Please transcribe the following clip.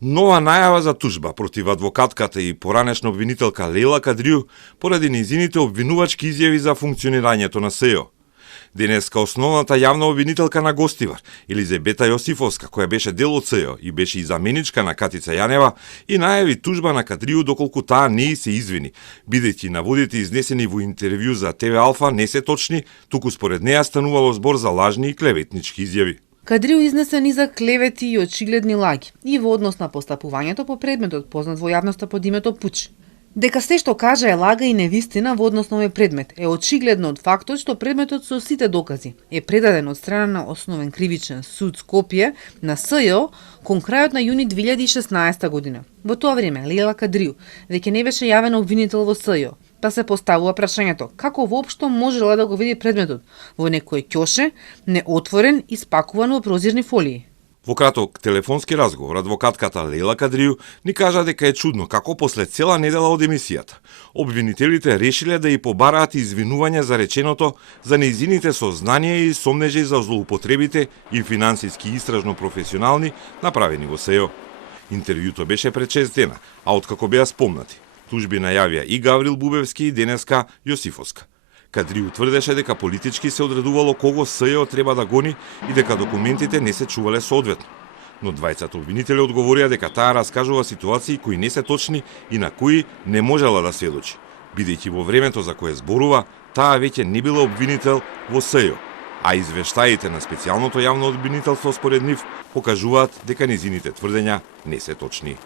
Нова најава за тужба против адвокатката и поранешна обвинителка Лейла Кадрију поради нејзините обвинувачки изјави за функционирањето на СЈО. Денеска основната јавна обвинителка на Гостивар, Елизабета Јосифовска, која беше дел од СЈО и беше и заменичка на Катица Јанева, и најави тужба на Кадрију доколку таа не се извини, бидејќи наводите изнесени во интервју за ТВ Алфа не се точни, туку според неа станувало збор за лажни и клеветнички изјави. Кадрију изнесе низа клевети и очигледни лаги и во однос на постапувањето по предметот познат во јавноста под името Пуч. Дека се што кажа е лага и невистина во однос на овој предмет е очигледно од фактот што предметот со сите докази е предаден од страна на Основен кривичен суд Скопје на СЈО кон крајот на јуни 2016 година. Во тоа време Лейла Кадрију веќе не беше јавен обвинител во СЈО, па се поставува прашањето како воопшто можела да го види предметот во некој ќоше, неотворен и спакуван во прозирни фолии. Во краток телефонски разговор, адвокатката Лейла Кадрију ни кажа дека е чудно како после цела недела од емисијата обвинителите решиле да и побараат извинување за реченото за нејзините сознанија и сомнежи за злоупотребите и финансиски и истражно професионални направени во СЈО. Интервјуто беше пред 6 дена, а откако беа спомнати тужби најавија и Гаврил Бубевски и денеска Јосифовска. Кадрију тврдеше дека политички се одредувало кого СЈО треба да гони и дека документите не се чувале соодветно. Но двајцата обвинители одговорија дека таа раскажува ситуации кои не се точни и на кои не можела да сведочи, бидејќи во времето за кое зборува, таа веќе не била обвинител во СЈО, а извештаите на специјалното јавно обвинителство според нив покажуваат дека нејзините тврдења не се точни.